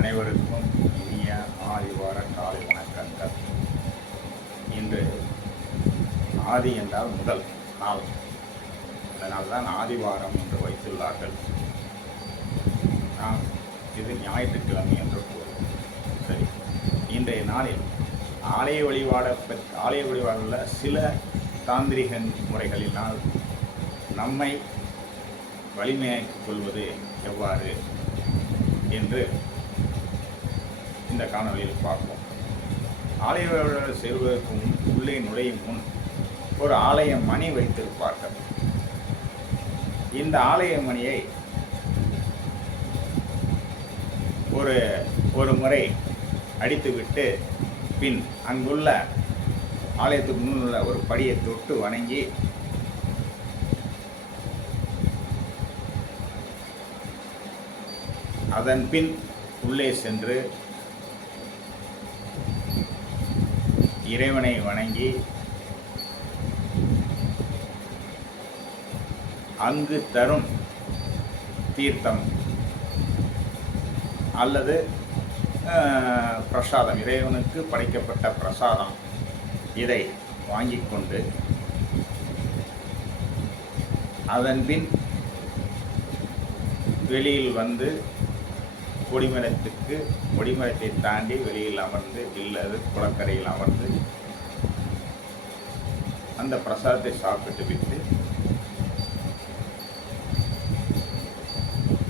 அனைவருக்கும் இனிய ஆதிவார காலை வணக்கங்கள். இன்று ஆதி என்றால் முதல் நாள், அதனால்தான் ஆதிவாரம் என்று வைத்துள்ளார்கள். நாம் இது ஞாயிற்றுக்கிழமை என்று கூறுவோம். சரி, இன்றைய நாளில் ஆலய வழிபாடுள்ள சில தாந்திரிக முறைகளினால் நம்மை வலிமையாக்கிக் கொள்வது எவ்வாறு என்று இந்த காணொலியில் பார்ப்போம். ஆலய வழிபாடு செல்வதற்கு முன், உள்ளே நுழையும் முன் ஒரு ஆலய மணி வைத்திருப்பார்கள். இந்த ஆலய மணியை ஒரு முறை அடித்துவிட்டு பின் அங்குள்ள ஆலயத்துக்கு முன்னுள்ள ஒரு படியை தொட்டு வணங்கி அதன் பின் உள்ளே சென்று இறைவனை வணங்கி அங்கு தரும் தீர்த்தம் அல்லது பிரசாதம், இறைவனுக்கு படைக்கப்பட்ட பிரசாதம், இதை வாங்கி கொண்டு அதன் பின் வெளியில் வந்து கொடிமரத்தை தாண்டி வெளியில் அமர்ந்து இல்லது குளக்கரையில் அமர்ந்து அந்த பிரசாதத்தை சாப்பிட்டு விட்டு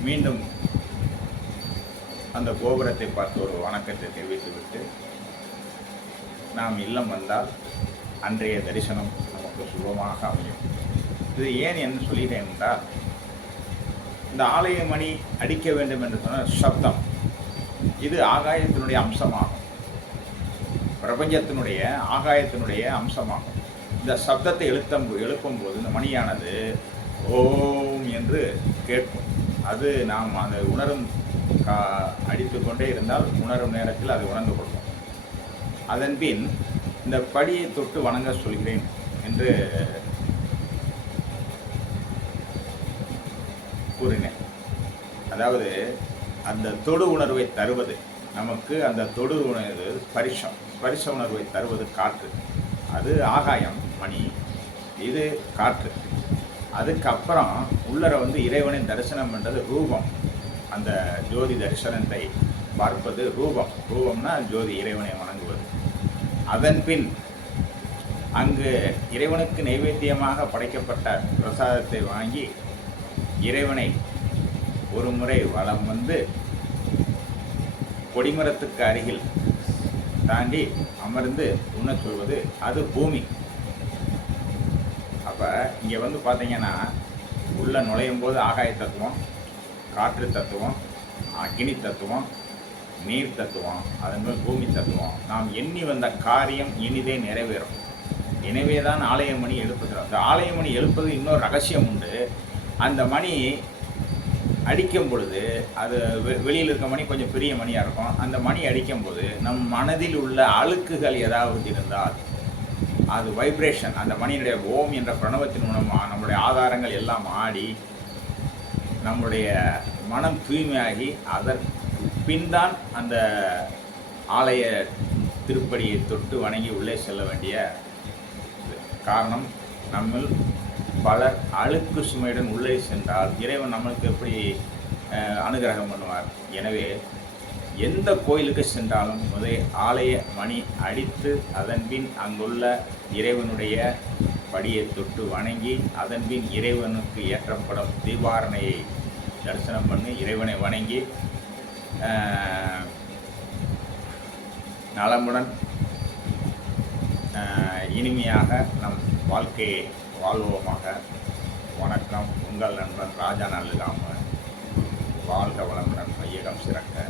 மீண்டும் அந்த கோபுரத்தை பார்த்து ஒரு வணக்கத்தை தெரிவித்துவிட்டு நாம் இல்லம் வந்தால் அன்றைய தரிசனம் நமக்கு சுலபமாக அமையும். இது ஏன் என்று சொல்கிறேன் என்றால், இந்த ஆலய மணி அடிக்க வேண்டும் என்று சொன்ன சப்தம், இது ஆகாயத்தினுடைய அம்சமாகும், பிரபஞ்சத்தினுடைய ஆகாயத்தினுடைய அம்சமாகும். இந்த சப்தத்தை எழுப்பும்போது இந்த மணியானது ஓம் என்று கேட்கும். அது நாம் அதை உணரும், அடித்து கொண்டே இருந்தால் உணரும் நேரத்தில் அதை உணர்ந்து கொள்வோம். அதன்பின் இந்த படியை தொட்டு வணங்க சொல்கிறேன் என்று கூறினேன். அதாவது அந்த தொடு உணர்வை தருவது நமக்கு, அந்த தொடு உணர்வு ஸ்பரிச உணர்வை தருவது காற்று. அது ஆகாயம் மணி, இது காற்று. அதுக்கப்புறம் உள்ளர வந்து இறைவனை தரிசனம் பண்ணுறது ரூபம். அந்த ஜோதி தரிசனத்தை பார்ப்பது ரூபம்னா ஜோதி, இறைவனை வணங்குவது. அதன் பின் அங்கு இறைவனுக்கு நைவேத்தியமாக படைக்கப்பட்ட பிரசாதத்தை வாங்கி இறைவனை ஒரு முறை வலம் வந்து கொடிமரத்துக்கு அருகில் தாண்டி அமர்ந்து உண்ணச் சொல்வது, அது பூமி. அப்போ இங்கே வந்து பார்த்தீங்கன்னா உள்ள நுழையும் போது ஆகாய தத்துவம், காற்று தத்துவம், அக்னி தத்துவம், நீர் தத்துவம், அதன் மேல் பூமி தத்துவம். நாம் எண்ணி வந்த காரியம் இனிதே நிறைவேறும். எனவே தான் ஆலய மணி எழுப்புகிறோம். அந்த ஆலய மணி எழுப்பது இன்னொரு ரகசியம் உண்டு. அந்த மணி அடிக்கும் பொழுது, அது வெளியில் இருக்க மணி கொஞ்சம் பெரிய மணியாக இருக்கும். அந்த மணி அடிக்கும்போது நம் மனதில் உள்ள அழுக்குகள் ஏதாவது இருந்தால் அது வைப்ரேஷன், அந்த மணியினுடைய ஓம் என்ற பிரணவத்தின் மூலமாக நம்முடைய ஆதாரங்கள் எல்லாம் ஆடி நம்முடைய மனம் தூய்மையாகி அதற்கு பின்தான் அந்த ஆலய திருப்படியை தொட்டு வணங்கி உள்ளே செல்ல வேண்டிய காரணம். நம்மில் பலர் அழுக்கு சுமையுடன் உள்ளே சென்றால் இறைவன் நம்மளுக்கு எப்படி அனுகிரகம் பண்ணுவார்? எனவே எந்த கோயிலுக்கு சென்றாலும் முதல் ஆலய மணி அடித்து அதன்பின் அங்குள்ள இறைவனுடைய படியை தொட்டு வணங்கி அதன்பின் இறைவனுக்கு ஏற்றப்படும் தீபாரணையை தரிசனம் பண்ணி இறைவனை வணங்கி நலமுடன் இனிமையாக நம் வாழ்க்கையை வாழ்வோமாக. வணக்கம். உங்கள் நண்பன் ராஜா நல்லிலாம. வாழ்க வளமுடன், வையகம் சிறக்க.